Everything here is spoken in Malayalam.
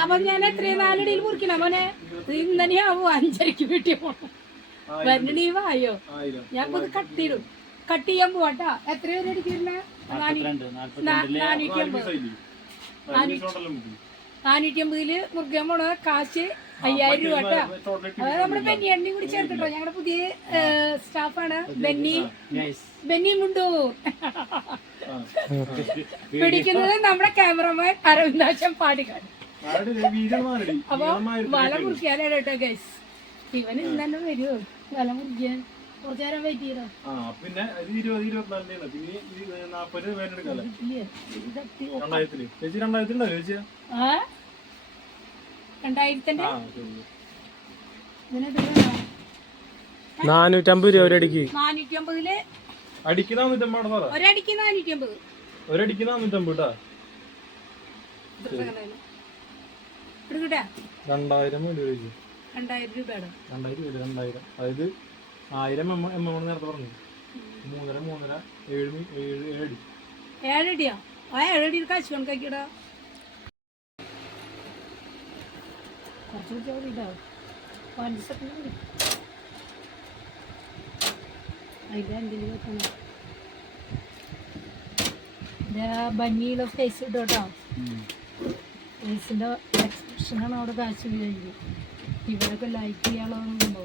അപ്പൊ ഞാൻ എത്രയും നാലടിയിൽ മുറിക്കണം. അവനെ ഇന്നനെയാവോ അഞ്ചരക്ക് വീട്ടിൽ പോണം വരണി വായോ? ആയിരം. ഞാൻ ഇത് കട്ട് ചെയ്തു. കട്ട് ചെയ്യാൻ പോവാട്ടാ എത്ര പേര് അടിക്കുന്ന നാനൂറ്റി അമ്പത്. അമ്പതിൽ മുറുകാൻ പോണ കാശ് അയ്യായിരം രൂപ കേട്ടോ അത് നമ്മുടെ ബെന്നി എണ്ണി കൂടി ചേർത്തിട്ടോ. ഞങ്ങളുടെ പുതിയ സ്റ്റാഫാണ് ബെന്നി. ബെന്നി. മുണ്ടു? പിടിക്കുന്നത് നമ്മുടെ ക്യാമറമാൻ അരവിന്ദാശം പാടിക്കാട് അപ്പൊ വല മുറിക്കാനാണ് കേട്ടോ ഗൈസ് ഇവൻ ഇന്ന് തന്നെ വരുമോ വല മുറിക്കാൻ കുറച്ചു നേരം വെയിറ്റ് ചെയ്തോ? ആ പിന്നെ ഇരുപത് ഇരുപത്തിനാലിനാണ് നാപ്പത് രണ്ടായിരത്തിൽ. ചേച്ചി ചേച്ചി രണ്ടായിരത്തിന്റെ നാനൂറ്റമ്പത് രൂപ ഒരടിക്ക്. നാനൂറ്റി അമ്പതിൽ അടിക്ക് സാറേ? ഒരടിക്ക് നാനൂറ്റമ്പത്. ഒരടിക്ക് നാന്നൂറ്റമ്പത് കേട്ടാ രണ്ടായിരം വരും. ചേച്ചി രണ്ടായിരം രൂപയുടെ? രണ്ടായിരം ഇല്ല രണ്ടായിരം. അതായത് ആയിരം എം എം എം നേരത്തെ പറഞ്ഞു മൂന്നര മൂന്നര ഏഴ് മി- ഏഴ് ഏഴടി. ഏഴടിയാ? ആ കാശ് കണക്കാക്കിയടാ. കുറച്ച് അതിന്റെ വെക്കണം. ഫേസ് ഇട്ടോട്ടോ ഫേസിന്റെ എക്സ്പ്രഷനാണ് അവിടെ കാശ് ഉപയോഗിക്കുന്നത് ഇവരൊക്കെ ലൈക്ക് ചെയ്യാനുള്ളതുണ്ടോ